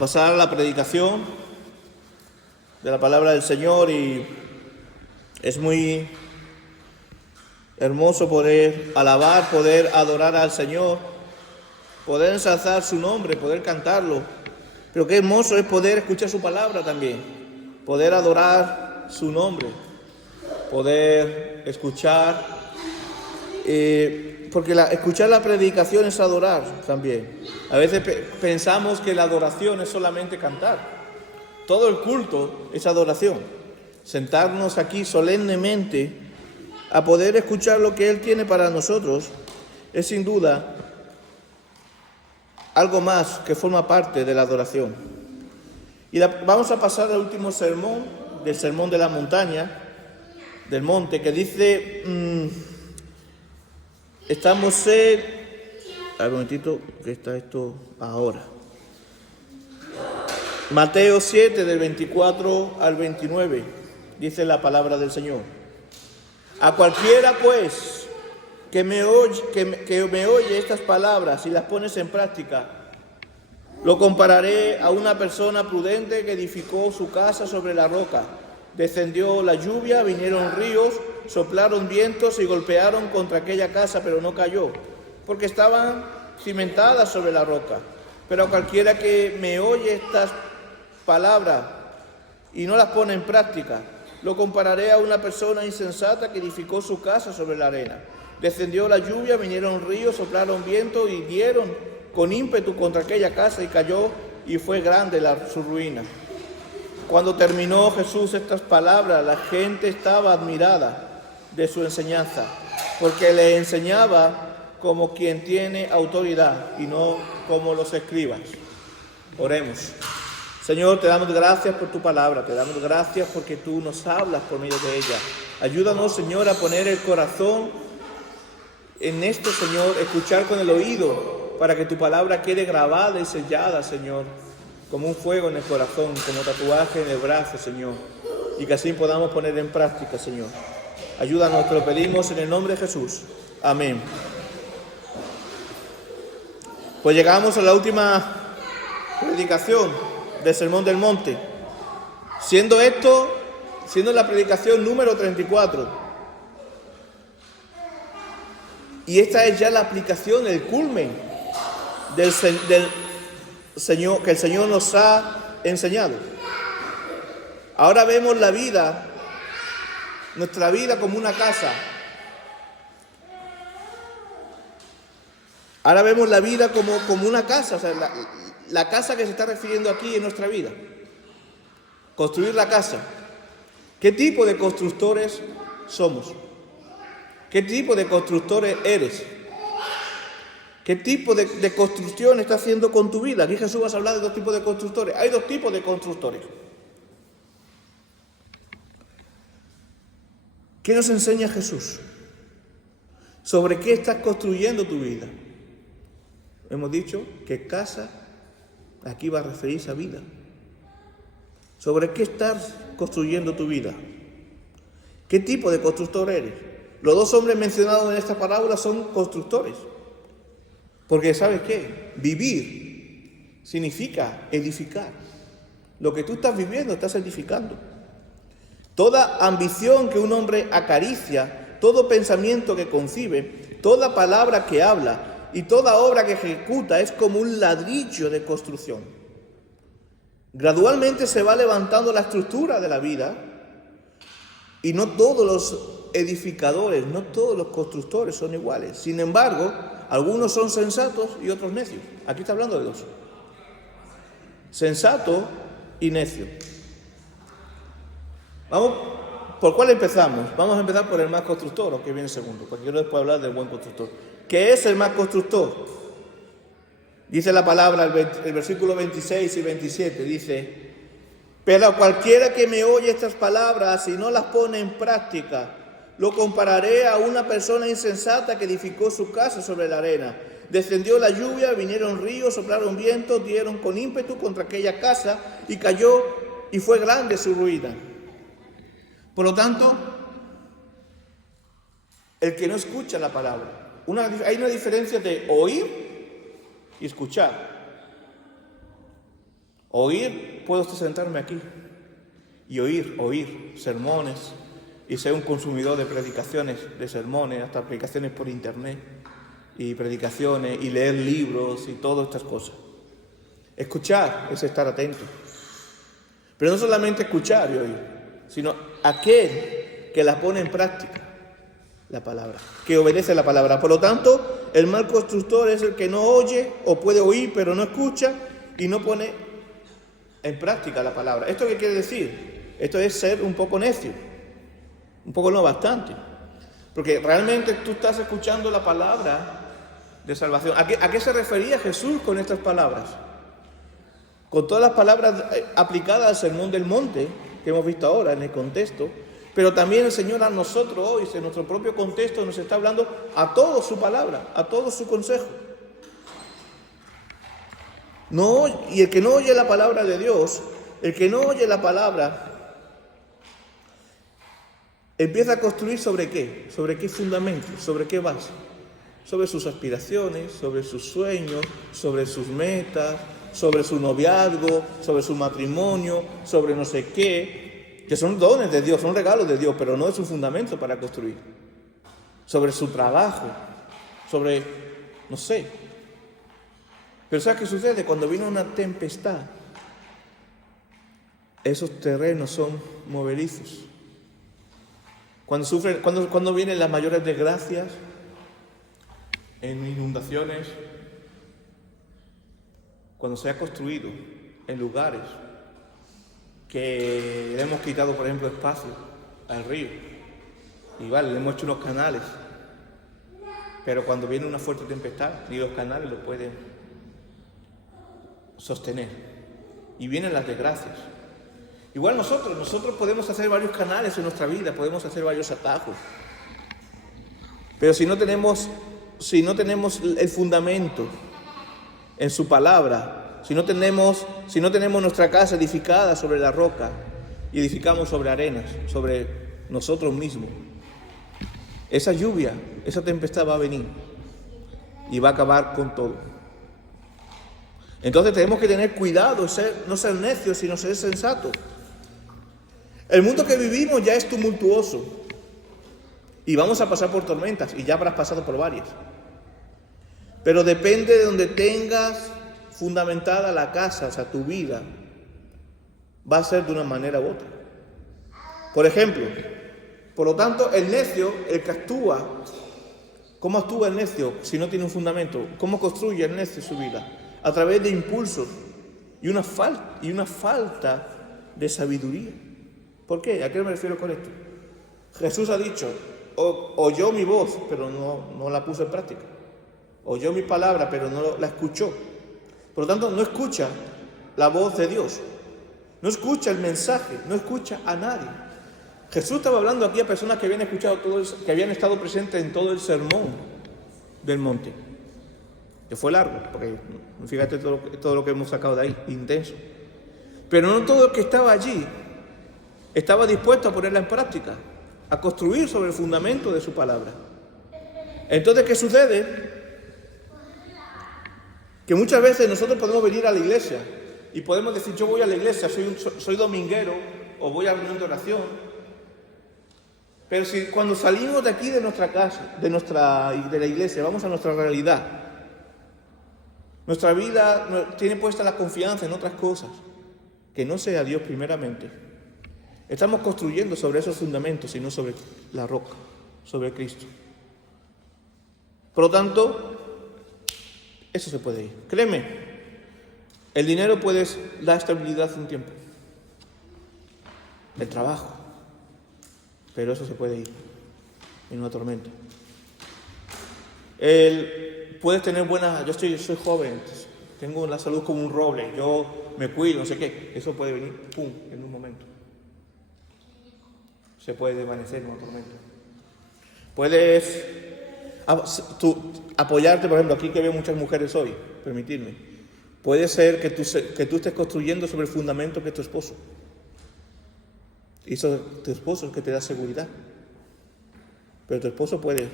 Pasar a la predicación de la palabra del Señor, y es muy hermoso poder alabar, poder adorar al Señor, poder ensalzar su nombre, poder cantarlo. Pero qué hermoso es poder escuchar su palabra también, poder adorar su nombre, poder escuchar, porque escuchar la predicación es adorar también. A veces pensamos que la adoración es solamente cantar. Todo el culto es adoración. Sentarnos aquí solemnemente a poder escuchar lo que Él tiene para nosotros es sin duda algo más que forma parte de la adoración. Y vamos a pasar al último sermón, del sermón de la montaña, del monte, que dice, estamos en... A ver, un momentito, que está esto ahora. Mateo 7, del 24 al 29, dice la palabra del Señor. A cualquiera, pues, que me oye estas palabras y las pones en práctica, lo compararé a una persona prudente que edificó su casa sobre la roca. Descendió la lluvia, vinieron ríos, soplaron vientos y golpearon contra aquella casa, pero no cayó, porque estaban cimentadas sobre la roca. Pero a cualquiera que me oye estas palabras y no las pone en práctica, lo compararé a una persona insensata que edificó su casa sobre la arena. Descendió la lluvia, vinieron ríos, soplaron viento y dieron con ímpetu contra aquella casa, y cayó, y fue grande su ruina. Cuando terminó Jesús estas palabras, la gente estaba admirada de su enseñanza, porque le enseñaba como quien tiene autoridad y no como los escribas. Oremos. Señor, te damos gracias por tu palabra, te damos gracias porque tú nos hablas por medio de ella. Ayúdanos, Señor, a poner el corazón en esto, Señor, escuchar con el oído, para que tu palabra quede grabada y sellada, Señor, como un fuego en el corazón, como tatuaje en el brazo, Señor, y que así podamos poner en práctica, Señor. Ayúdanos, te lo pedimos en el nombre de Jesús. Amén. Pues llegamos a la última predicación del Sermón del Monte, siendo la predicación número 34. Y esta es ya la aplicación, el culmen del Señor, que el Señor nos ha enseñado. Ahora vemos la vida, nuestra vida, como una casa. Ahora vemos la vida como una casa, o sea, la casa que se está refiriendo aquí en nuestra vida. Construir la casa. ¿Qué tipo de constructores somos? ¿Qué tipo de constructores eres? ¿Qué tipo de construcción estás haciendo con tu vida? Aquí Jesús va a hablar de dos tipos de constructores. Hay dos tipos de constructores. ¿Qué nos enseña Jesús? ¿Sobre qué estás construyendo tu vida? Hemos dicho que casa, aquí va a referirse a vida. ¿Sobre qué estás construyendo tu vida? ¿Qué tipo de constructor eres? Los dos hombres mencionados en esta parábola son constructores. Porque ¿sabes qué? Vivir significa edificar. Lo que tú estás viviendo, estás edificando. Toda ambición que un hombre acaricia, todo pensamiento que concibe, toda palabra que habla y toda obra que ejecuta es como un ladrillo de construcción. Gradualmente se va levantando la estructura de la vida, y no todos los edificadores, no todos los constructores son iguales. Sin embargo, algunos son sensatos y otros necios. Aquí está hablando de dos: sensato y necio. ¿Por cuál empezamos? Vamos a empezar por el más constructor, o que viene segundo, porque quiero después hablar del buen constructor. ¿Qué es el más constructor? Dice la palabra, el versículo 26 y 27, dice: pero a cualquiera que me oye estas palabras y no las pone en práctica, lo compararé a una persona insensata que edificó su casa sobre la arena. Descendió la lluvia, vinieron ríos, soplaron vientos, dieron con ímpetu contra aquella casa, y cayó, y fue grande su ruina. Por lo tanto, el que no escucha la palabra, hay una diferencia de oír y escuchar. Oír, puedo sentarme aquí y oír sermones y ser un consumidor de predicaciones, de sermones, hasta predicaciones por internet y predicaciones y leer libros y todas estas cosas. Escuchar es estar atento. Pero no solamente escuchar y oír, sino aquel que la pone en práctica, la palabra, que obedece la palabra. Por lo tanto, el mal constructor es el que no oye o puede oír pero no escucha y no pone en práctica la palabra. ¿Esto qué quiere decir? Esto es ser un poco necio, un poco no bastante, porque realmente tú estás escuchando la palabra de salvación. ¿A qué se refería Jesús con estas palabras? Con todas las palabras aplicadas al Sermón del Monte que hemos visto ahora en el contexto, pero también el Señor a nosotros hoy, en nuestro propio contexto, nos está hablando a todos su palabra, a todos su consejo. Y el que no oye la palabra de Dios, el que no oye la palabra, empieza a construir ¿sobre qué? ¿Sobre qué fundamento? ¿Sobre qué base? Sobre sus aspiraciones, sobre sus sueños, sobre sus metas, sobre su noviazgo, sobre su matrimonio, sobre no sé qué, que son dones de Dios, son regalos de Dios, pero no es un fundamento para construir. Sobre su trabajo, sobre, no sé. Pero ¿sabes qué sucede? Cuando viene una tempestad, esos terrenos son movedizos. Cuando vienen las mayores desgracias, en inundaciones, cuando se ha construido en lugares que le hemos quitado, por ejemplo, espacio al río, y le hemos hecho unos canales, pero cuando viene una fuerte tempestad, ni los canales lo pueden sostener, y vienen las desgracias. Igual nosotros podemos hacer varios canales en nuestra vida, podemos hacer varios atajos, pero si no tenemos el fundamento en su palabra, si no tenemos nuestra casa edificada sobre la roca y edificamos sobre arenas, sobre nosotros mismos, esa lluvia, esa tempestad va a venir y va a acabar con todo. Entonces tenemos que tener cuidado, no ser necios, sino ser sensatos. El mundo que vivimos ya es tumultuoso y vamos a pasar por tormentas, y ya habrás pasado por varias. Pero depende de donde tengas fundamentada la casa, o sea, tu vida, va a ser de una manera u otra. Por ejemplo, por lo tanto, el necio, el que actúa, ¿cómo actúa el necio si no tiene un fundamento? ¿Cómo construye el necio su vida? A través de impulsos y una falta de sabiduría. ¿Por qué? ¿A qué me refiero con esto? Jesús ha dicho, oyó mi voz, pero no la puso en práctica. Oyó mi palabra, pero no la escuchó. Por lo tanto, no escucha la voz de Dios. No escucha el mensaje, no escucha a nadie. Jesús estaba hablando aquí a personas que habían escuchado que habían estado presentes en todo el sermón del monte, que fue largo, porque fíjate todo lo que hemos sacado de ahí, intenso. Pero no todo el que estaba allí estaba dispuesto a ponerla en práctica, a construir sobre el fundamento de su palabra. Entonces, ¿qué sucede? Que muchas veces nosotros podemos venir a la iglesia y podemos decir, yo voy a la iglesia, soy dominguero, o voy a reunión de oración. Pero si cuando salimos de aquí, de nuestra casa, de la iglesia, vamos a nuestra realidad, nuestra vida tiene puesta la confianza en otras cosas, que no sea Dios primeramente. Estamos construyendo sobre esos fundamentos y no sobre la roca, sobre Cristo. Por lo tanto, eso se puede ir. Créeme, el dinero puede dar estabilidad un tiempo. El trabajo. Pero eso se puede ir en una tormenta. Puedes tener yo soy joven, tengo la salud como un roble, yo me cuido, no sé qué. Eso puede venir, pum, en un momento. Se puede desvanecer en una tormenta. Puedes apoyarte, por ejemplo, aquí que veo muchas mujeres hoy, permitidme. Puede ser que tú estés construyendo sobre el fundamento que es tu esposo. Y eso tu esposo es el que te da seguridad. Pero tu esposo puede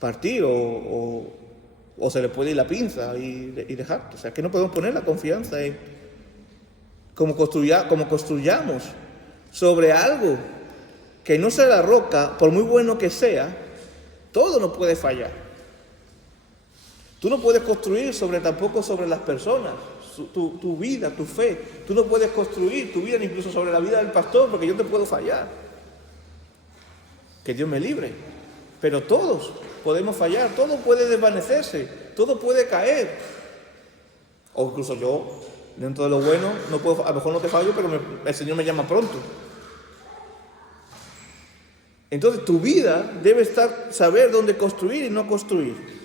partir o O se le puede ir la pinza y dejar. O sea, que no podemos poner la confianza en como construyamos sobre algo que no sea la roca, por muy bueno que sea, todo no puede fallar. Tú no puedes construir tampoco sobre las personas, tu vida, tu fe. Tú no puedes construir tu vida incluso sobre la vida del pastor, porque yo te puedo fallar. Que Dios me libre. Pero todos podemos fallar, todo puede desvanecerse, todo puede caer. O incluso yo, dentro de lo bueno, a lo mejor no te fallo, pero el Señor me llama pronto. Entonces tu vida debe saber dónde construir y no construir.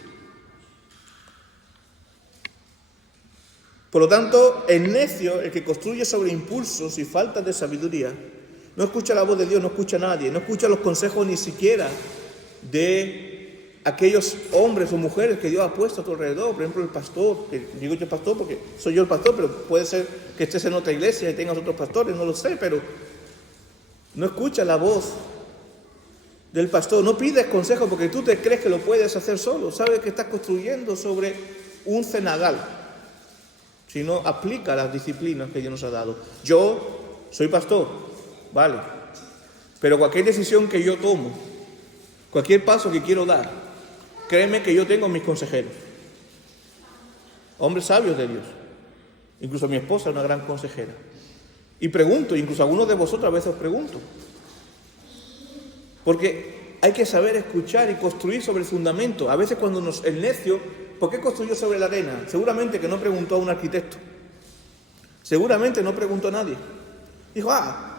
Por lo tanto, el necio, el que construye sobre impulsos y faltas de sabiduría, no escucha la voz de Dios, no escucha a nadie, no escucha los consejos ni siquiera de aquellos hombres o mujeres que Dios ha puesto a tu alrededor. Por ejemplo, el pastor, que digo yo pastor porque soy yo el pastor, pero puede ser que estés en otra iglesia y tengas otros pastores, no lo sé, pero no escucha la voz del pastor, no pides consejo porque tú te crees que lo puedes hacer solo, sabes que estás construyendo sobre un cenagal. Si no aplica las disciplinas que Dios nos ha dado. Yo soy pastor, vale, pero cualquier decisión que yo tomo, cualquier paso que quiero dar, créeme que yo tengo mis consejeros, hombres sabios de Dios. Incluso mi esposa es una gran consejera. Y pregunto, incluso a algunos de vosotros a veces os pregunto. Porque hay que saber escuchar y construir sobre el fundamento. A veces cuando el necio, ¿por qué construyó sobre la arena? Seguramente que no preguntó a un arquitecto. Seguramente no preguntó a nadie. Dijo,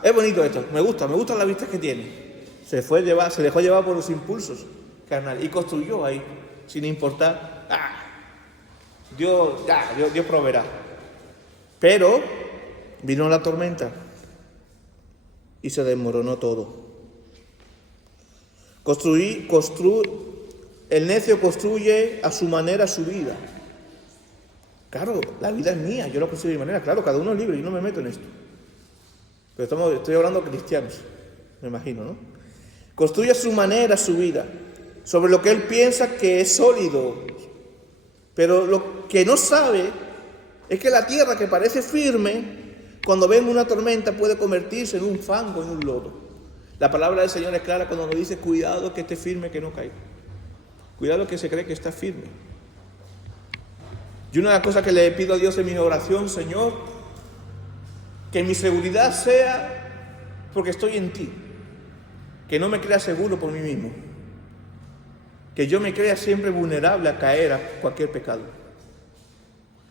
es bonito esto, me gustan las vistas que tiene. Se dejó llevar por los impulsos carnales y construyó ahí, sin importar. Dios proveerá. Pero vino la tormenta y se desmoronó todo. El necio construye a su manera su vida. Claro, la vida es mía, yo lo construyo de mi manera. Claro, cada uno es libre, yo no me meto en esto. Pero estoy hablando de cristianos, me imagino, ¿no? Construye a su manera su vida, sobre lo que él piensa que es sólido. Pero lo que no sabe es que la tierra que parece firme, cuando venga una tormenta puede convertirse en un fango, en un lodo. La palabra del Señor es clara cuando nos dice, cuidado que esté firme, que no caiga. Cuidado que se cree que está firme. Y una de las cosas que le pido a Dios en mi oración, Señor, que mi seguridad sea porque estoy en ti. Que no me crea seguro por mí mismo. Que yo me crea siempre vulnerable a caer a cualquier pecado.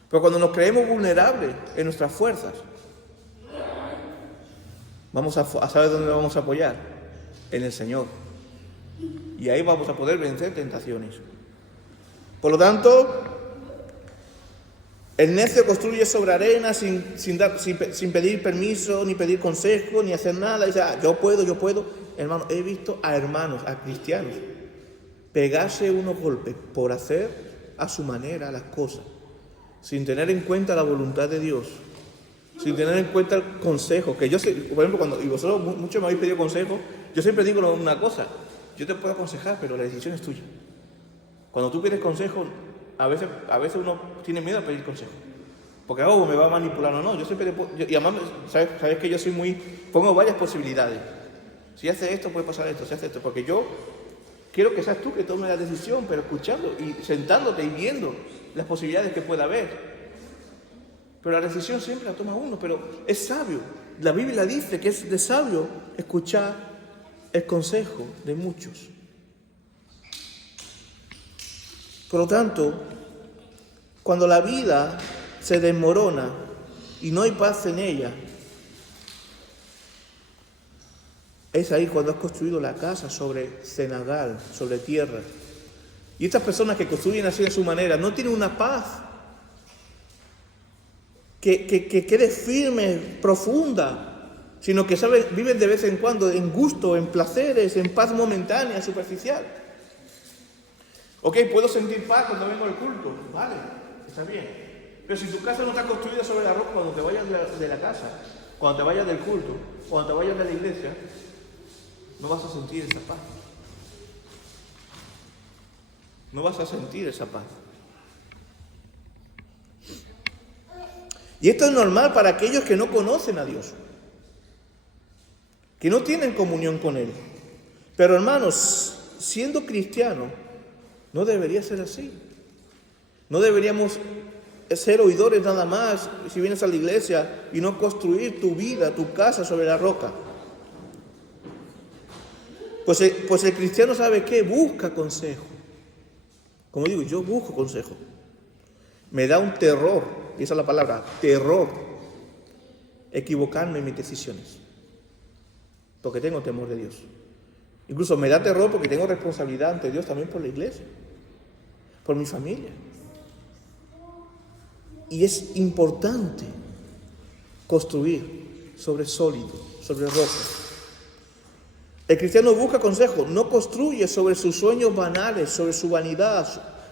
Pero cuando nos creemos vulnerables en nuestras fuerzas, vamos a saber dónde nos vamos a apoyar. En el Señor. Y ahí vamos a poder vencer tentaciones. Por lo tanto, el necio construye sobre arena sin pedir permiso, ni pedir consejo, ni hacer nada. Dice, yo puedo. Hermano, he visto a hermanos, a cristianos, pegarse unos golpes por hacer a su manera las cosas, sin tener en cuenta la voluntad de Dios, sin tener en cuenta el consejo. Que yo sé, por ejemplo, y vosotros muchos me habéis pedido consejo, yo siempre digo una cosa, yo te puedo aconsejar, pero la decisión es tuya. Cuando tú pides consejo, a veces uno tiene miedo a pedir consejo, porque me va a manipular o no. Yo siempre y además, sabes que yo pongo varias posibilidades. Si haces esto, puede pasar esto, si haces esto, porque yo quiero que seas tú que tomes la decisión, pero escuchando y sentándote y viendo las posibilidades que pueda haber. Pero la decisión siempre la toma uno, pero es sabio. La Biblia dice que es de sabio escuchar el consejo de muchos. Por lo tanto, cuando la vida se desmorona y no hay paz en ella, es ahí cuando has construido la casa sobre cenagal, sobre tierra. Y estas personas que construyen así de su manera no tienen una paz que quede firme, profunda, sino que viven de vez en cuando en gusto, en placeres, en paz momentánea, superficial. Ok, puedo sentir paz cuando vengo al culto, vale, está bien. Pero si tu casa no está construida sobre la roca, cuando te vayas de la casa, cuando te vayas del culto, cuando te vayas de la iglesia, no vas a sentir esa paz. No vas a sentir esa paz. Y esto es normal para aquellos que no conocen a Dios, que no tienen comunión con Él. Pero hermanos, siendo cristiano, no debería ser así. No deberíamos ser oidores nada más si vienes a la iglesia y no construir tu vida, tu casa sobre la roca. Pues el cristiano sabe que busca consejo. Como digo, yo busco consejo. Me da un terror, y esa es la palabra, terror, equivocarme en mis decisiones. Porque tengo temor de Dios. Incluso me da terror porque tengo responsabilidad ante Dios también por la iglesia, por mi familia. Y es importante construir sobre sólido, sobre roca. El cristiano busca consejo, no construye sobre sus sueños banales, sobre su vanidad,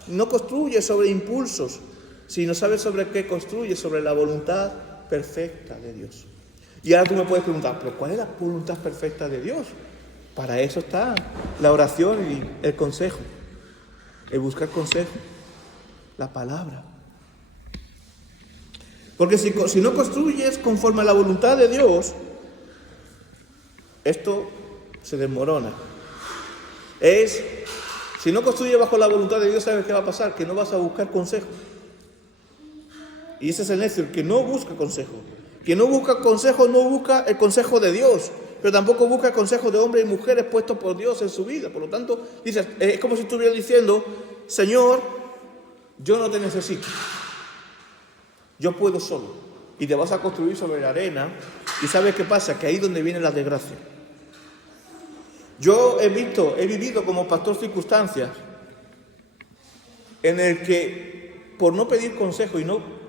no construye sobre impulsos, sino sabe sobre qué construye, sobre la voluntad perfecta de Dios. Y ahora tú me puedes preguntar, ¿pero cuál es la voluntad perfecta de Dios? Para eso está la oración y el consejo, el buscar consejo, la palabra. Porque si no construyes conforme a la voluntad de Dios, esto se desmorona. Si no construyes bajo la voluntad de Dios, ¿sabes qué va a pasar? Que no vas a buscar consejo. Y ese es el necio, el que no busca consejo. Quien no busca consejo, no busca el consejo de Dios, pero tampoco busca el consejo de hombres y mujeres puestos por Dios en su vida. Por lo tanto, dices, es como si estuviera diciendo, Señor, yo no te necesito. Yo puedo solo. Y te vas a construir sobre la arena. ¿Y sabes qué pasa? Que ahí es donde viene la desgracia. Yo he vivido como pastor circunstancias en el que por no pedir consejo y no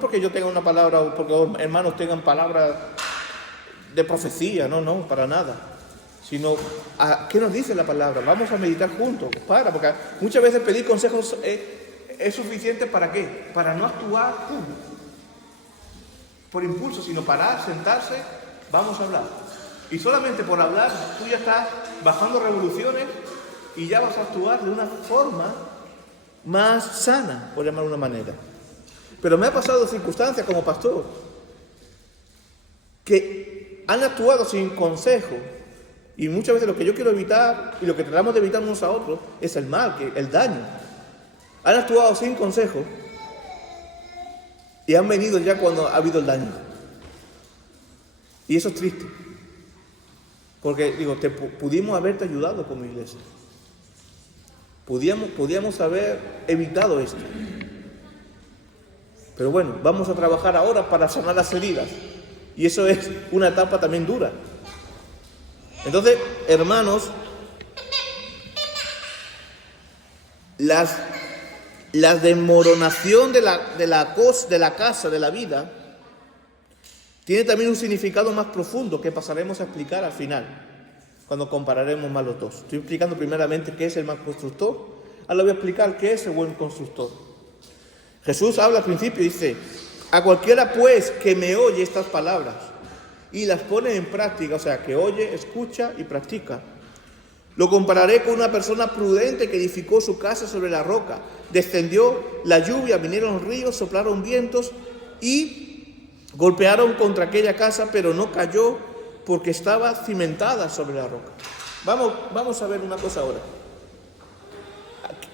porque yo tenga una palabra o porque hermanos tengan palabras de profecía, no, para nada. Sino, ¿qué nos dice la palabra? Vamos a meditar juntos, porque muchas veces pedir consejos es suficiente ¿para qué? Para no actuar por impulso, sino parar, sentarse, vamos a hablar. Y solamente por hablar, tú ya estás bajando revoluciones y ya vas a actuar de una forma más sana, por llamar de una manera. Pero me ha pasado circunstancias como pastor que han actuado sin consejo. Y muchas veces lo que yo quiero evitar y lo que tratamos de evitar unos a otros es el mal, el daño. Han actuado sin consejo y han venido ya cuando ha habido el daño. Y eso es triste. Porque, pudimos haberte ayudado como iglesia. Podíamos haber evitado esto. Pero bueno, vamos a trabajar ahora para sanar las heridas. Y eso es una etapa también dura. Entonces, hermanos, la desmoronación de la casa, de la vida, tiene también un significado más profundo que pasaremos a explicar al final, cuando compararemos más los dos. Estoy explicando primeramente qué es el mal constructor, ahora voy a explicar qué es el buen constructor. Jesús habla al principio y dice, a cualquiera pues que me oye estas palabras y las pone en práctica, o sea, que oye, escucha y practica, lo compararé con una persona prudente que edificó su casa sobre la roca. Descendió la lluvia, vinieron ríos, soplaron vientos y golpearon contra aquella casa, pero no cayó porque estaba cimentada sobre la roca. Vamos a ver una cosa ahora.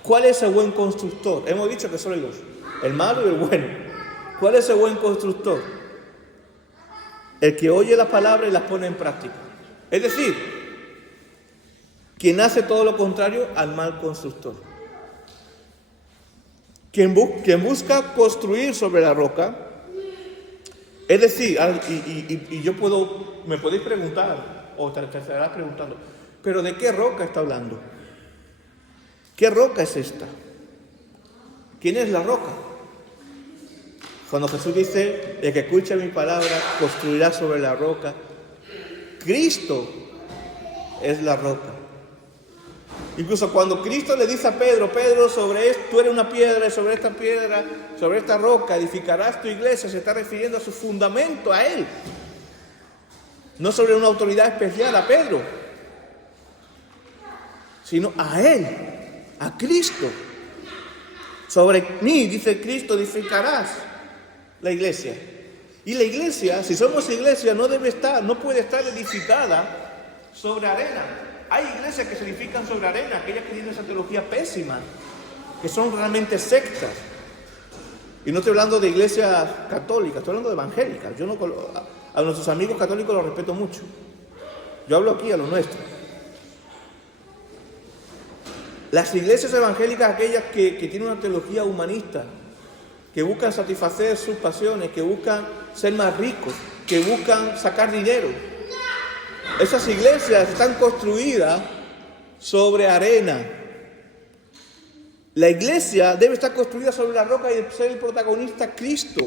¿Cuál es el buen constructor? Hemos dicho que solo hay dos, el malo y el bueno. ¿Cuál es el buen constructor? El que oye las palabras y las pone en práctica. Es decir, quien hace todo lo contrario al mal constructor. Quien busca construir sobre la roca, es decir, y me podéis preguntar, o te estarás preguntando, ¿pero de qué roca está hablando? ¿Qué roca es esta? ¿Quién es la roca? Cuando Jesús dice, el que escucha mi palabra construirá sobre la roca, Cristo es la roca. Incluso cuando Cristo le dice a Pedro, tú eres una piedra, sobre esta piedra, sobre esta roca edificarás tu iglesia, se está refiriendo a su fundamento, a Él. No sobre una autoridad especial, a Pedro, sino a Él, a Cristo. Sobre mí, dice Cristo, edificarás. La iglesia. Y la iglesia, si somos iglesia, no puede estar edificada sobre arena. Hay iglesias que se edifican sobre arena, aquellas que tienen esa teología pésima, que son realmente sectas. Y no estoy hablando de iglesias católicas, estoy hablando de evangélicas. A nuestros amigos católicos los respeto mucho. Yo hablo aquí a lo nuestro. Las iglesias evangélicas, aquellas que tienen una teología humanista, que buscan satisfacer sus pasiones, que buscan ser más ricos, que buscan sacar dinero. Esas iglesias están construidas sobre arena. La iglesia debe estar construida sobre la roca y ser el protagonista Cristo.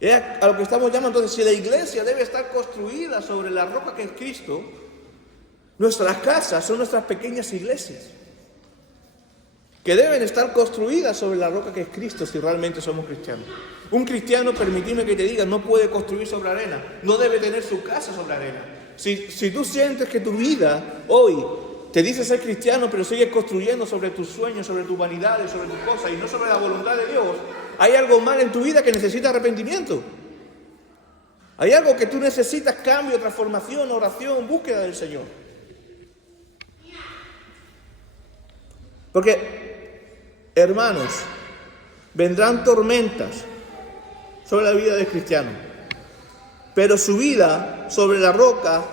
Es a lo que estamos llamando. Entonces, si la iglesia debe estar construida sobre la roca que es Cristo, nuestras casas son nuestras pequeñas iglesias, que deben estar construidas sobre la roca que es Cristo si realmente somos cristianos. Un cristiano, permitidme que te diga, no puede construir sobre arena, no debe tener su casa sobre arena. Si tú sientes que tu vida hoy te dice ser cristiano, pero sigues construyendo sobre tus sueños, sobre tus vanidades, sobre tus cosas y no sobre la voluntad de Dios, hay algo mal en tu vida que necesita arrepentimiento. Hay algo que tú necesitas cambio, transformación, oración, búsqueda del Señor. Porque, hermanos, vendrán tormentas sobre la vida del cristiano, pero su vida sobre la roca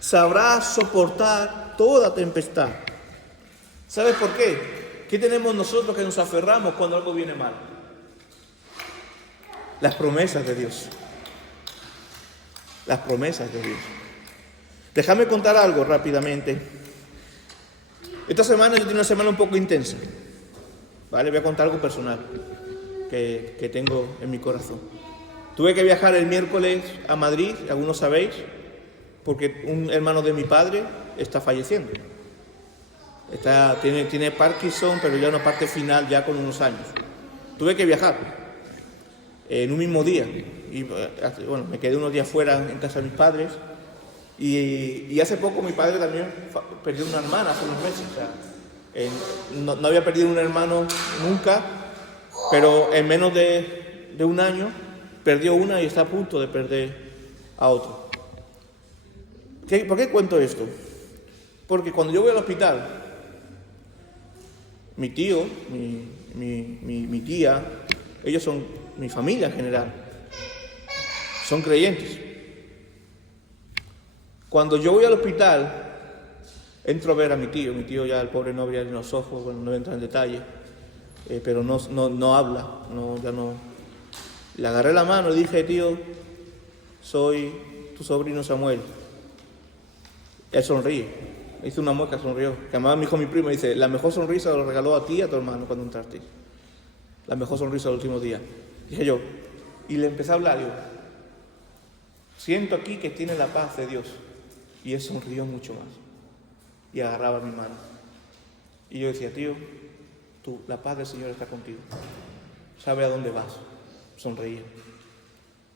sabrá soportar toda tempestad. ¿Sabes por qué? ¿Qué tenemos nosotros que nos aferramos cuando algo viene mal? Las promesas de Dios. Las promesas de Dios. Déjame contar algo rápidamente. Esta semana yo tengo una semana un poco intensa. ¿Vale? Voy a contar algo personal que tengo en mi corazón. Tuve que viajar el miércoles a Madrid, algunos sabéis, porque un hermano de mi padre está falleciendo. Tiene Parkinson, pero ya una parte final, ya con unos años. Tuve que viajar en un mismo día. Y bueno, me quedé unos días fuera en casa de mis padres. Y hace poco mi padre también perdió una hermana hace unos meses. O sea, no había perdido un hermano nunca, pero en menos de un año perdió una y está a punto de perder a otro. ¿Por qué cuento esto? Porque cuando yo voy al hospital, mi tío, mi tía, ellos son mi familia en general, son creyentes. Cuando yo voy al hospital, entro a ver a mi tío ya el pobre no abría los ojos, bueno, no entra en detalle, pero no habla, ya no. Le agarré la mano y dije, tío, soy tu sobrino Samuel. Él sonríe, hizo una mueca, sonrió. Que además me dijo mi primo, dice, la mejor sonrisa lo regaló a ti y a tu hermano cuando entraste. La mejor sonrisa del último día. Dije yo, y le empecé a hablar, digo, siento aquí que tiene la paz de Dios. Y él sonrió mucho más. Y agarraba mi mano. Y yo decía, tío, la paz del Señor está contigo. Sabe a dónde vas. Sonreía.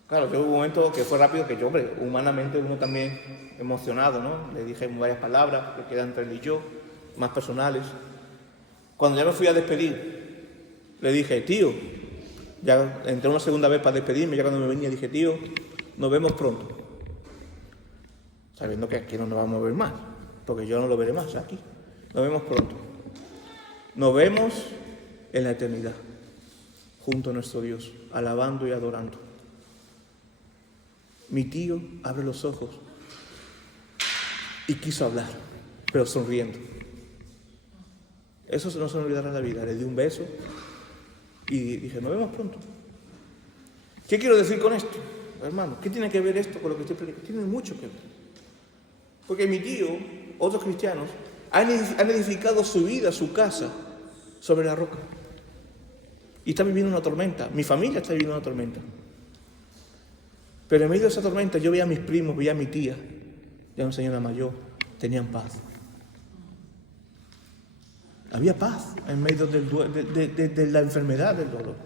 Claro, que hubo un momento que fue rápido que yo, hombre, humanamente uno también emocionado, ¿no? Le dije varias palabras que quedan entre él y yo, más personales. Cuando ya me fui a despedir, le dije, tío, ya entré una segunda vez para despedirme, ya cuando me venía dije, tío, nos vemos pronto. Sabiendo que aquí no nos vamos a ver más, porque yo no lo veré más aquí. Nos vemos pronto. Nos vemos en la eternidad, junto a nuestro Dios, alabando y adorando. Mi tío abre los ojos y quiso hablar, pero sonriendo. Eso no se me olvidará en la vida. Le di un beso y dije, nos vemos pronto. ¿Qué quiero decir con esto, hermano? ¿Qué tiene que ver esto con lo que estoy predicando? Tiene mucho que ver. Porque mi tío, otros cristianos, han edificado su vida, su casa, sobre la roca. Y está viviendo una tormenta. Mi familia está viviendo una tormenta. Pero en medio de esa tormenta yo veía a mis primos, veía a mi tía, ya una señora mayor, tenían paz. Había paz en medio de la enfermedad, del dolor.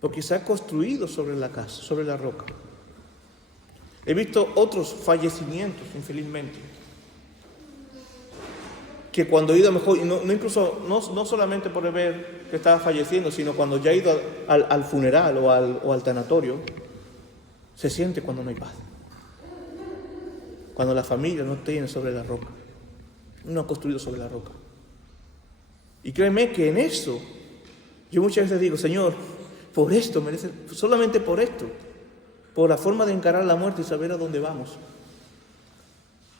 Porque se ha construido sobre la casa, sobre la roca. He visto otros fallecimientos, infelizmente. que cuando he ido mejor, y no solamente por ver que estaba falleciendo, sino cuando ya he ido al funeral o al tanatorio, se siente cuando no hay paz. Cuando la familia no tiene sobre la roca, no ha construido sobre la roca. Y créeme que en eso, yo muchas veces digo, Señor, por esto merece, solamente por esto, por la forma de encarar la muerte y saber a dónde vamos,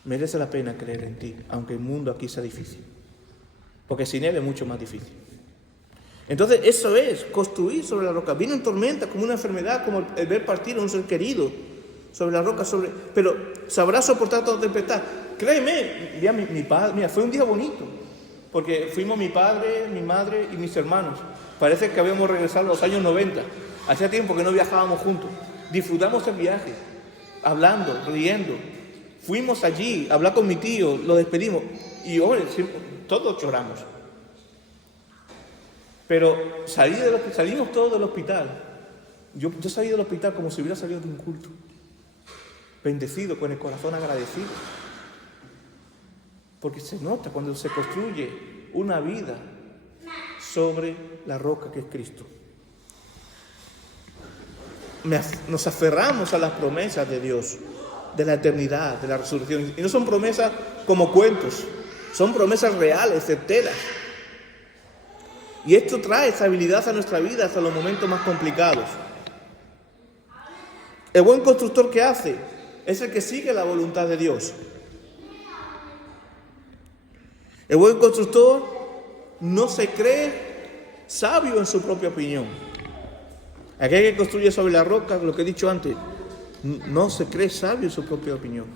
merece la pena creer en ti, aunque el mundo aquí sea difícil. Porque sin Él es mucho más difícil. Entonces, eso es construir sobre la roca. Vienen tormentas como una enfermedad, como el ver partir a un ser querido sobre la roca, pero sabrá soportar toda tempestad. Créeme, ya mi padre, mira, fue un día bonito, porque fuimos mi padre, mi madre y mis hermanos. Parece que habíamos regresado a los años 90. Hacía tiempo que no viajábamos juntos. Disfrutamos el viaje, hablando, riendo. Fuimos allí a hablar con mi tío, lo despedimos y hombre, todos lloramos. Pero salimos todos del hospital. Yo salí del hospital como si hubiera salido de un culto. Bendecido, con el corazón agradecido. Porque se nota cuando se construye una vida sobre la roca que es Cristo. Nos aferramos a las promesas de Dios, de la eternidad, de la resurrección. Y no son promesas como cuentos, son promesas reales, certeras. Y esto trae estabilidad a nuestra vida hasta los momentos más complicados. El buen constructor, ¿qué hace? Es el que sigue la voluntad de Dios. El buen constructor no se cree sabio en su propia opinión. Aquel que construye sobre la roca, lo que he dicho antes, no se cree sabio en su propia opinión.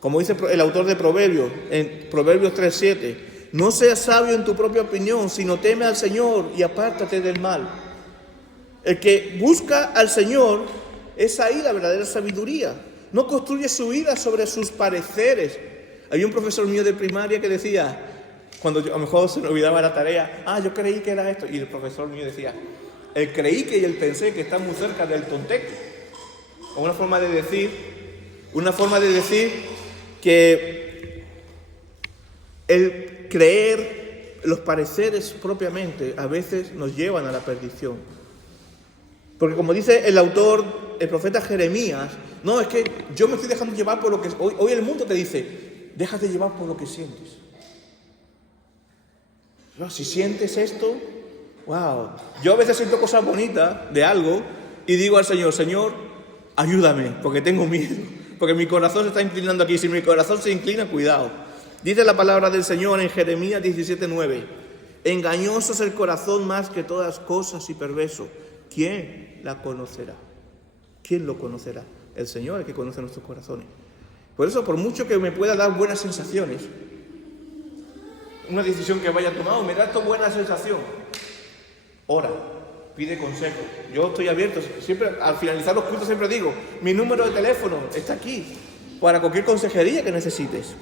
Como dice el autor de Proverbios, en Proverbios 3:7, no seas sabio en tu propia opinión, sino teme al Señor y apártate del mal. El que busca al Señor, es ahí la verdadera sabiduría. No construye su vida sobre sus pareceres. Había un profesor mío de primaria que decía, cuando a lo mejor se me olvidaba la tarea, yo creí que era esto. Y el profesor mío decía, el creí que y el pensé que están muy cerca del tonteque. O una forma de decir que el creer, los pareceres propiamente, a veces nos llevan a la perdición. Porque como dice el autor, el profeta Jeremías, no, es que yo me estoy dejando llevar por lo que... Hoy el mundo te dice, déjate llevar por lo que sientes. No, si sientes esto, wow. Yo a veces siento cosas bonitas de algo y digo al Señor, Señor, ayúdame, porque tengo miedo. Porque mi corazón se está inclinando aquí. Si mi corazón se inclina, cuidado. Dice la palabra del Señor en Jeremías 17:9. Engañoso es el corazón más que todas cosas y perverso. ¿Quién la conocerá? ¿Quién lo conocerá? El Señor, el que conoce nuestros corazones. Por eso, por mucho que me pueda dar buenas sensaciones, una decisión que vaya tomado, me da esta buena sensación, ora, pide consejo. Yo estoy abierto, siempre al finalizar los cultos siempre digo, mi número de teléfono está aquí, para cualquier consejería que necesites.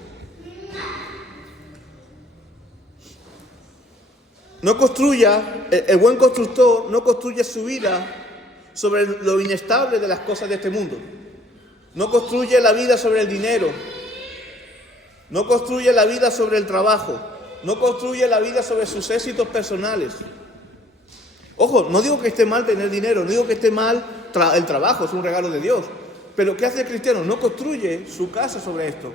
No construya, el buen constructor no construye su vida sobre lo inestable de las cosas de este mundo. No construye la vida sobre el dinero. No construye la vida sobre el trabajo. No construye la vida sobre sus éxitos personales. Ojo, no digo que esté mal tener dinero, no digo que esté mal el trabajo, es un regalo de Dios. Pero ¿qué hace el cristiano? No construye su casa sobre esto,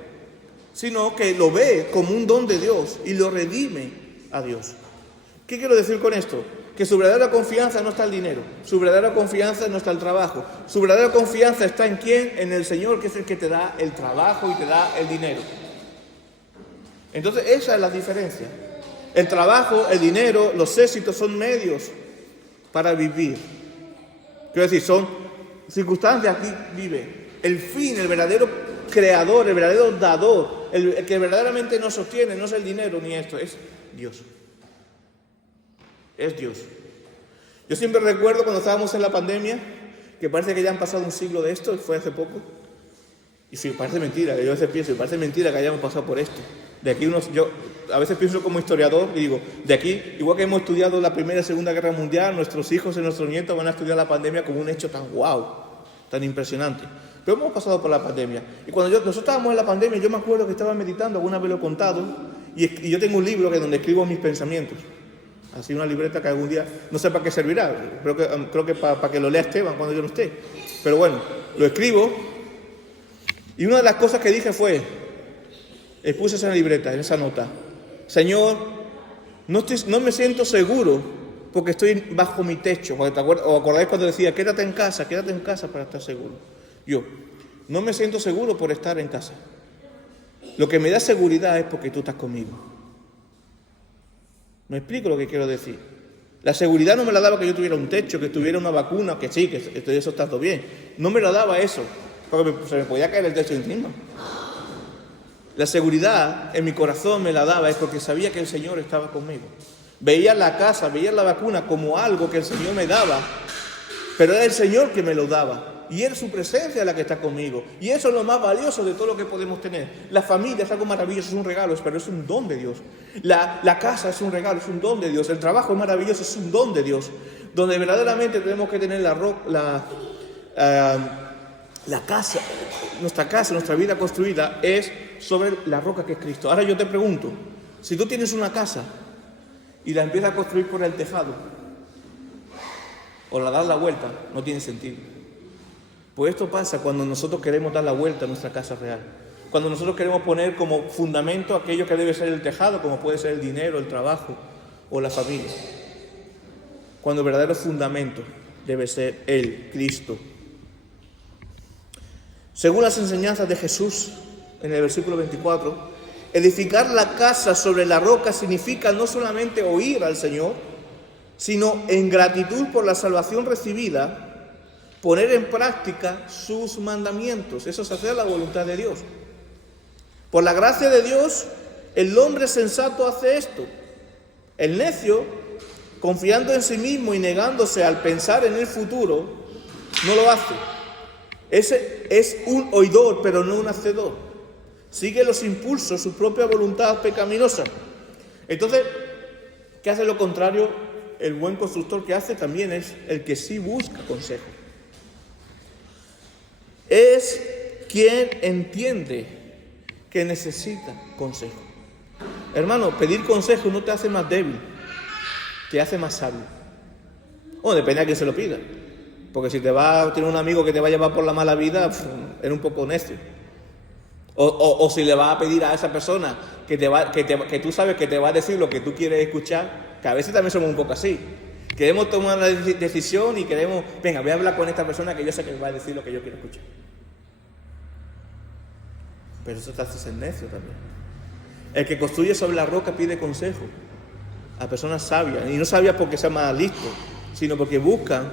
sino que lo ve como un don de Dios y lo redime a Dios. ¿Qué quiero decir con esto? Que su verdadera confianza no está en el dinero, su verdadera confianza no está en el trabajo, su verdadera confianza está en ¿quién? En el Señor, que es el que te da el trabajo y te da el dinero. Entonces esa es la diferencia. El trabajo, el dinero, los éxitos son medios para vivir. Quiero decir, son circunstancias, aquí vive. El fin, el verdadero creador, el verdadero dador, el que verdaderamente nos sostiene, no es el dinero ni esto, es Dios. Es Dios. Yo siempre recuerdo cuando estábamos en la pandemia, que parece que ya han pasado un siglo de esto, fue hace poco, y sí, parece mentira, yo a veces pienso, parece mentira que hayamos pasado por esto. De aquí yo a veces pienso como historiador y digo, de aquí, igual que hemos estudiado la Primera y Segunda Guerra Mundial, nuestros hijos y nuestros nietos van a estudiar la pandemia como un hecho tan guau, tan impresionante. Pero hemos pasado por la pandemia. Y cuando nosotros estábamos en la pandemia, yo me acuerdo que estaba meditando, alguna vez lo he contado, y yo tengo un libro donde escribo mis pensamientos. Así una libreta que algún día, no sé para qué servirá, creo que para que lo lea Esteban cuando yo no esté. Pero bueno, lo escribo, y una de las cosas que dije fue, puse esa libreta, en esa nota: Señor, no me siento seguro porque estoy bajo mi techo. ¿O acordáis cuando decía, quédate en casa para estar seguro? Yo, no me siento seguro por estar en casa. Lo que me da seguridad es porque tú estás conmigo. ¿Me explico lo que quiero decir? La seguridad no me la daba que yo tuviera un techo, que tuviera una vacuna, que sí, que eso está todo bien. No me la daba eso, porque se me podía caer el techo encima. La seguridad en mi corazón me la daba es porque sabía que el Señor estaba conmigo. Veía la casa, veía la vacuna como algo que el Señor me daba, pero era el Señor que me lo daba. Y es su presencia la que está conmigo. Y eso es lo más valioso de todo lo que podemos tener. La familia es algo maravilloso, es un regalo, pero es un don de Dios. La casa es un regalo, es un don de Dios. El trabajo es maravilloso, es un don de Dios. Donde verdaderamente tenemos que tener la casa, nuestra vida construida es sobre la roca que es Cristo. Ahora yo te pregunto, si tú tienes una casa y la empiezas a construir por el tejado, o la das la vuelta, no tiene sentido. Pues esto pasa cuando nosotros queremos dar la vuelta a nuestra casa real. Cuando nosotros queremos poner como fundamento aquello que debe ser el tejado, como puede ser el dinero, el trabajo o la familia. Cuando el verdadero fundamento debe ser el Cristo. Según las enseñanzas de Jesús, en el versículo 24, edificar la casa sobre la roca significa no solamente oír al Señor, sino en gratitud por la salvación recibida, poner en práctica sus mandamientos. Eso es hacer la voluntad de Dios. Por la gracia de Dios, el hombre sensato hace esto. El necio, confiando en sí mismo y negándose al pensar en el futuro, no lo hace. Ese es un oidor, pero no un hacedor. Sigue los impulsos, su propia voluntad pecaminosa. Entonces, ¿qué hace lo contrario? El buen constructor que hace también es el que sí busca consejo. Es quien entiende que necesita consejo. Hermano, pedir consejo no te hace más débil, te hace más sabio. Bueno, depende de quién se lo pida. Porque si tiene un amigo que te va a llevar por la mala vida, eres un poco necio. O si le vas a pedir a esa persona que tú sabes que te va a decir lo que tú quieres escuchar, que a veces también somos un poco así. Queremos tomar una decisión y queremos, venga, voy a hablar con esta persona que yo sé que me va a decir lo que yo quiero escuchar. Pero eso te hace ser necio también. El que construye sobre la roca pide consejo a personas sabias, y no sabias porque sea más listo, sino porque buscan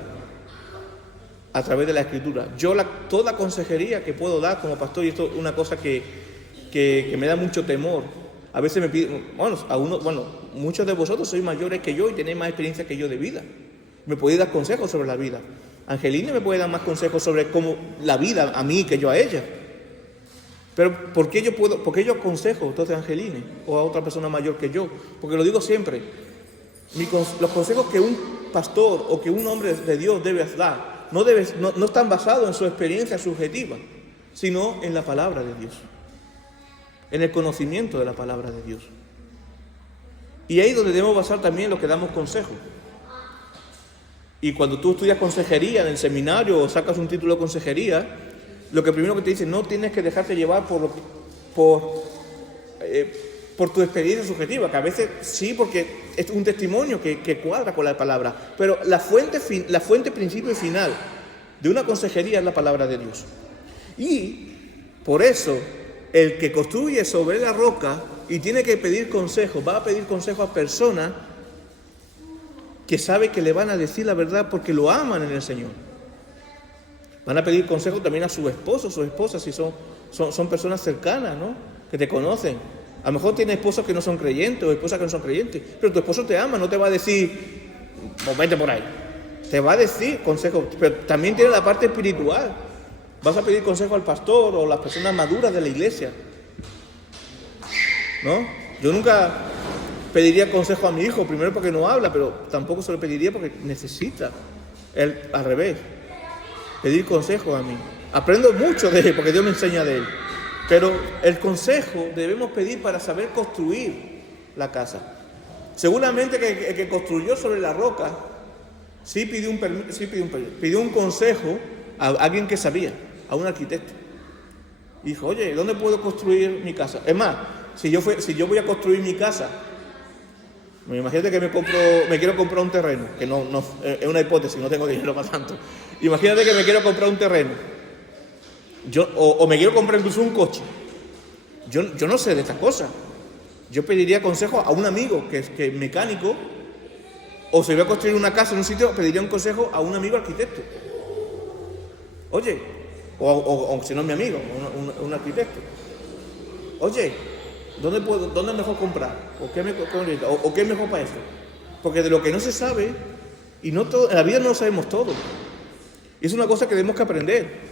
a través de la Escritura. Toda consejería que puedo dar como pastor, y esto es una cosa que me da mucho temor. A veces me piden, muchos de vosotros sois mayores que yo y tenéis más experiencia que yo de vida. Me podéis dar consejos sobre la vida. Angelina me puede dar más consejos sobre cómo la vida a mí que yo a ella. Pero ¿por qué yo aconsejo entonces a Angelina o a otra persona mayor que yo? Porque lo digo siempre, los consejos que un pastor o que un hombre de Dios debe dar no están basados en su experiencia subjetiva, sino en la palabra de Dios, en el conocimiento de la palabra de Dios. Y ahí es donde debemos basar también lo que damos consejos. Y cuando tú estudias consejería en el seminario o sacas un título de consejería, lo que primero que te dicen, no tienes que dejarte llevar por tu experiencia subjetiva, que a veces sí, porque es un testimonio que cuadra con la palabra, pero la fuente principio y final de una consejería es la palabra de Dios. Y por eso el que construye sobre la roca y tiene que pedir consejo, va a pedir consejo a personas que sabe que le van a decir la verdad porque lo aman en el Señor. Van a pedir consejo también a su esposo, sus esposas, si son personas cercanas, ¿no? Que te conocen. A lo mejor tienes esposos que no son creyentes o esposas que no son creyentes, pero tu esposo te ama, no te va a decir, vete por ahí. Te va a decir consejo, pero también tiene la parte espiritual. Vas a pedir consejo al pastor o a las personas maduras de la iglesia, ¿no? Yo nunca pediría consejo a mi hijo, primero porque no habla, pero tampoco se lo pediría porque necesita. Él, al revés. pedir consejo a mí. Aprendo mucho de él, porque Dios me enseña de él. Pero el consejo debemos pedir para saber construir la casa. Seguramente que el que construyó sobre la roca sí pidió un consejo a alguien que sabía, a un arquitecto. Y dijo, oye, ¿dónde puedo construir mi casa? Es más, si yo voy a construir mi casa, imagínate que me quiero comprar un terreno, que no es una hipótesis, no tengo dinero para tanto. Imagínate que me quiero comprar un terreno, o me quiero comprar incluso un coche. Yo no sé de estas cosas. Yo pediría consejo a un amigo que es mecánico, o si voy a construir una casa en un sitio, pediría un consejo a un amigo arquitecto. Oye, o si no es mi amigo, un arquitecto. Oye, ¿dónde es mejor comprar? ¿O qué es mejor para esto? Porque de lo que no se sabe, y no todo, en la vida no lo sabemos todo. Y es una cosa que tenemos que aprender.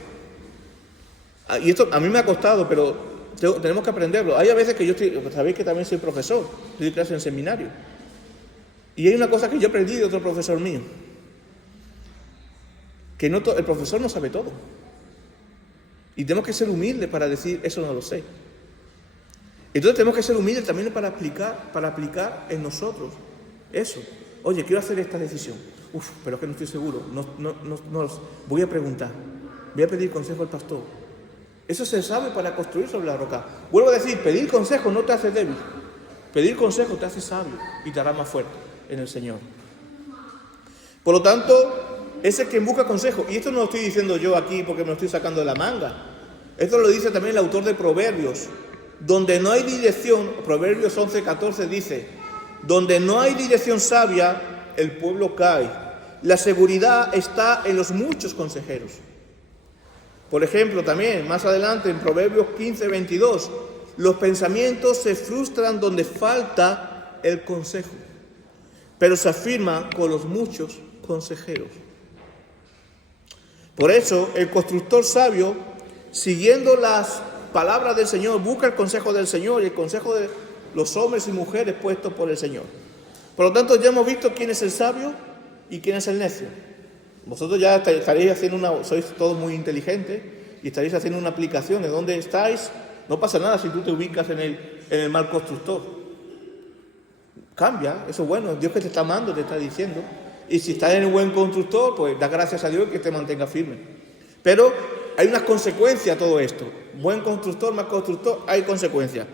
Y esto a mí me ha costado, pero tenemos que aprenderlo. Hay a veces que sabéis que también soy profesor, doy clases en seminario. Y hay una cosa que yo aprendí de otro profesor mío. Que el profesor no sabe todo. Y tenemos que ser humildes para decir, eso no lo sé. Entonces tenemos que ser humildes también para aplicar en nosotros eso. Oye, quiero hacer esta decisión. Pero es que no estoy seguro. Voy a preguntar. Voy a pedir consejo al pastor. Eso se sabe para construir sobre la roca. Vuelvo a decir, pedir consejo no te hace débil. Pedir consejo te hace sabio y te hará más fuerte en el Señor. Por lo tanto, ese es quien busca consejo. Y esto no lo estoy diciendo yo aquí porque me lo estoy sacando de la manga. Esto lo dice también el autor de Proverbios. Donde no hay dirección, Proverbios 11:14 dice, donde no hay dirección sabia, el pueblo cae. La seguridad está en los muchos consejeros. Por ejemplo, también, más adelante, en Proverbios 15:22, los pensamientos se frustran donde falta el consejo, pero se afirma con los muchos consejeros. Por eso, el constructor sabio, siguiendo las palabras del Señor, busca el consejo del Señor y el consejo de los hombres y mujeres puestos por el Señor. Por lo tanto, ya hemos visto quién es el sabio y quién es el necio. Vosotros ya estaréis haciendo sois todos muy inteligentes y estaréis haciendo una aplicación de dónde estáis. No pasa nada si tú te ubicas en el mal constructor. Cambia, eso es bueno, Dios que te está amando, te está diciendo. Y si estás en un buen constructor, pues da gracias a Dios que te mantenga firme. Pero hay unas consecuencias a todo esto. Buen constructor, mal constructor, hay consecuencias.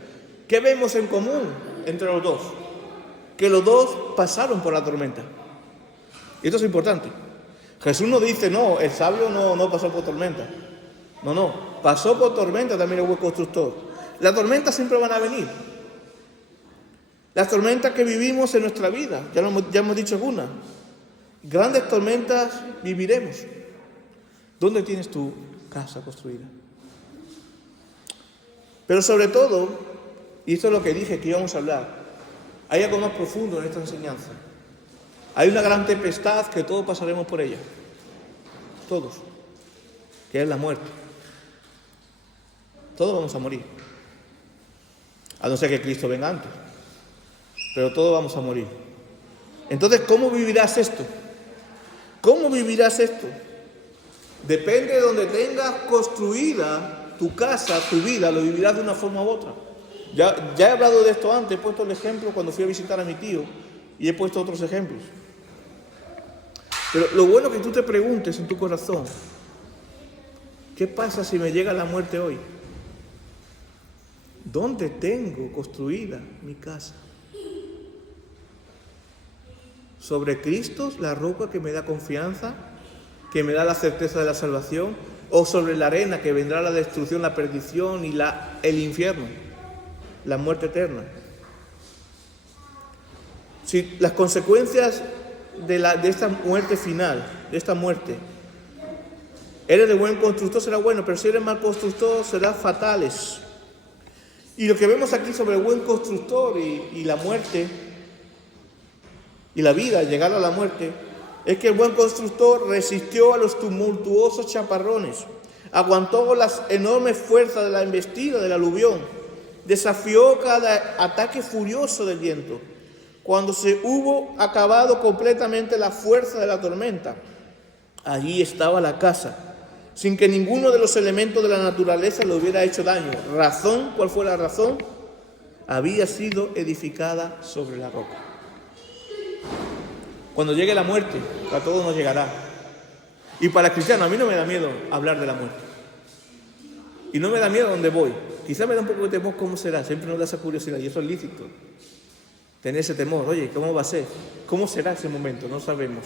¿Qué vemos en común entre los dos? Que los dos pasaron por la tormenta. Y esto es importante. Jesús no dice, no, el sabio no pasó por tormenta. No, pasó por tormenta también el buen constructor. Las tormentas siempre van a venir. Las tormentas que vivimos en nuestra vida, ya hemos dicho algunas. Grandes tormentas viviremos. ¿Dónde tienes tu casa construida? Pero sobre todo, y esto es lo que dije que íbamos a hablar, hay algo más profundo en esta enseñanza. Hay una gran tempestad que todos pasaremos por ella. Todos. Que es la muerte. Todos vamos a morir. A no ser que Cristo venga antes. Pero todos vamos a morir. Entonces, ¿cómo vivirás esto? ¿Cómo vivirás esto? Depende de donde tengas construida tu casa, tu vida, lo vivirás de una forma u otra. Ya he hablado de esto antes, he puesto el ejemplo cuando fui a visitar a mi tío y he puesto otros ejemplos. Pero lo bueno es que tú te preguntes en tu corazón, ¿qué pasa si me llega la muerte hoy? ¿Dónde tengo construida mi casa? ¿Sobre Cristo, la roca que me da confianza, que me da la certeza de la salvación? ¿O sobre la arena que vendrá la destrucción, la perdición y el infierno, la muerte eterna? Si las consecuencias de esta muerte final, de esta muerte, eres de buen constructor, será bueno, pero si eres mal constructor, serán fatales. Y lo que vemos aquí sobre el buen constructor y la muerte, y la vida, llegar a la muerte, es que el buen constructor resistió a los tumultuosos chaparrones, aguantó las enormes fuerzas de la embestida del aluvión, desafió cada ataque furioso del viento. Cuando se hubo acabado completamente la fuerza de la tormenta, allí estaba la casa, sin que ninguno de los elementos de la naturaleza le hubiera hecho daño. Razón, ¿cuál fue la razón? Había sido edificada sobre la roca. Cuando llegue la muerte, a todos nos llegará. Y para el cristiano, a mí no me da miedo hablar de la muerte. Y no me da miedo a dónde voy. Quizá me da un poco de temor cómo será. Siempre nos da esa curiosidad y eso es lícito. Tener ese temor. Oye, ¿cómo va a ser? ¿Cómo será ese momento? No sabemos.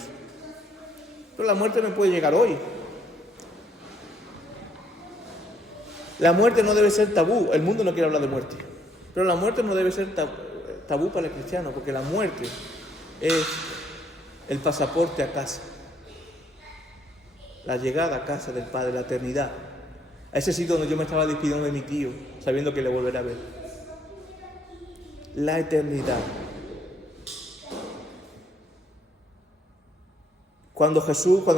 Pero la muerte me puede llegar hoy. La muerte no debe ser tabú. El mundo no quiere hablar de muerte. Pero la muerte no debe ser tabú para el cristiano, porque la muerte es el pasaporte a casa. La llegada a casa del Padre, la eternidad. A ese sitio donde yo me estaba despidiendo de mi tío, sabiendo que le volveré a ver. La eternidad. Cuando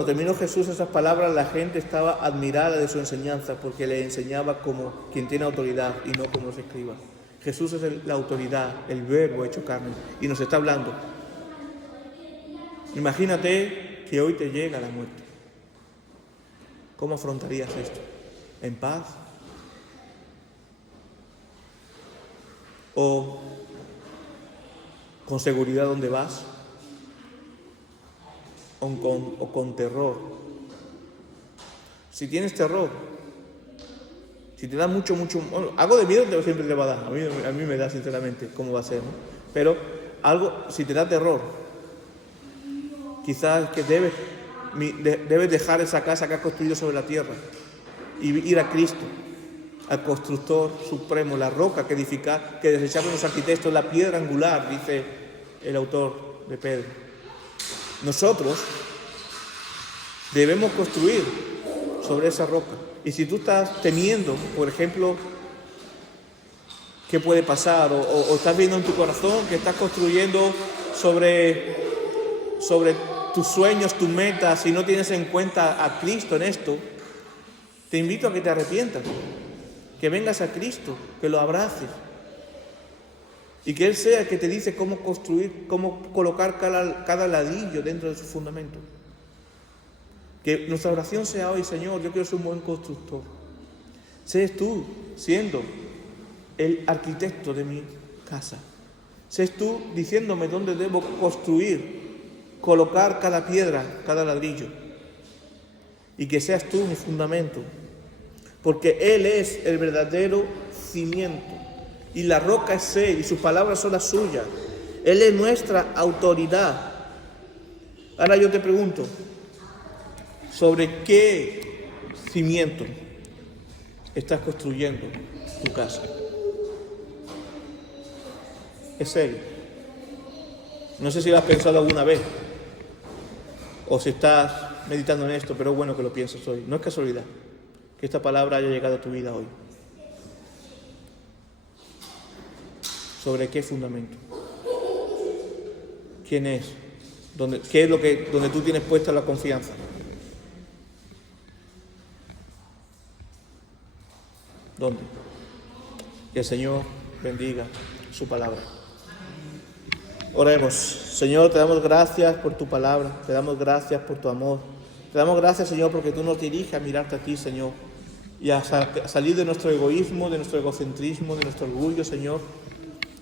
terminó Jesús esas palabras, la gente estaba admirada de su enseñanza, porque le enseñaba como quien tiene autoridad y no como los escribas. Jesús es la autoridad, el verbo hecho carne, y nos está hablando. Imagínate que hoy te llega la muerte. ¿Cómo afrontarías esto? ¿En paz? ¿O con seguridad dónde vas? ¿O con terror? Si tienes terror, si te da mucho, bueno, algo de miedo siempre te va a dar. A mí me da sinceramente cómo va a ser, ¿no? Pero si te da terror, quizás que debes dejar esa casa que has construido sobre la tierra y ir a Cristo, al constructor supremo, la roca que desecharon los arquitectos, la piedra angular, dice el autor de Pedro. Nosotros debemos construir sobre esa roca. Y si tú estás temiendo, por ejemplo, qué puede pasar, o estás viendo en tu corazón que estás construyendo sobre tus sueños, tus metas, y no tienes en cuenta a Cristo en esto, te invito a que te arrepientas, que vengas a Cristo, que lo abraces, y que Él sea el que te dice cómo construir, cómo colocar cada ladrillo dentro de su fundamento. Que nuestra oración sea hoy: Señor, yo quiero ser un buen constructor. Seas tú siendo el arquitecto de mi casa. Seas tú diciéndome dónde debo construir, colocar cada piedra, cada ladrillo. Y que seas tú mi fundamento. Porque Él es el verdadero cimiento. Y la roca es Él, y sus palabras son las suyas. Él es nuestra autoridad. Ahora yo te pregunto, ¿sobre qué cimiento estás construyendo tu casa? Es Él. No sé si lo has pensado alguna vez, o si estás meditando en esto, pero es bueno que lo pienses hoy. No es casualidad que esta palabra haya llegado a tu vida hoy. ¿Sobre qué fundamento? ¿Quién es? ¿Qué es donde tú tienes puesta la confianza? ¿Dónde? Que el Señor bendiga su palabra. Oremos. Señor, te damos gracias por tu palabra, te damos gracias por tu amor, te damos gracias, Señor, porque tú nos diriges a mirarte a ti, Señor, y a salir de nuestro egoísmo, de nuestro egocentrismo, de nuestro orgullo, Señor,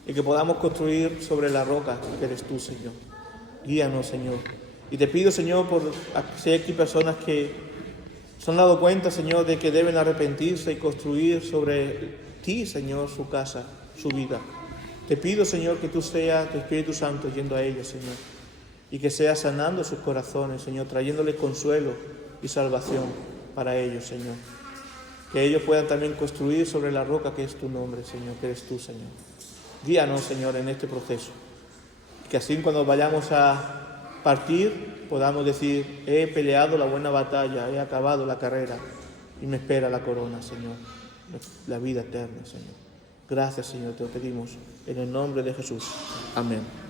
y que podamos construir sobre la roca que eres tú, Señor. Guíanos, Señor. Y te pido, Señor, si hay aquí personas que se han dado cuenta, Señor, de que deben arrepentirse y construir sobre ti, Señor, su casa, su vida. Te pido, Señor, que tú seas, tu Espíritu Santo, yendo a ellos, Señor, y que seas sanando sus corazones, Señor, trayéndoles consuelo y salvación para ellos, Señor. Que ellos puedan también construir sobre la roca que es tu nombre, Señor, que eres tú, Señor. Guíanos, Señor, en este proceso. Que así cuando vayamos a partir podamos decir: he peleado la buena batalla, he acabado la carrera y me espera la corona, Señor, la vida eterna, Señor. Gracias, Señor, te lo pedimos en el nombre de Jesús. Amén.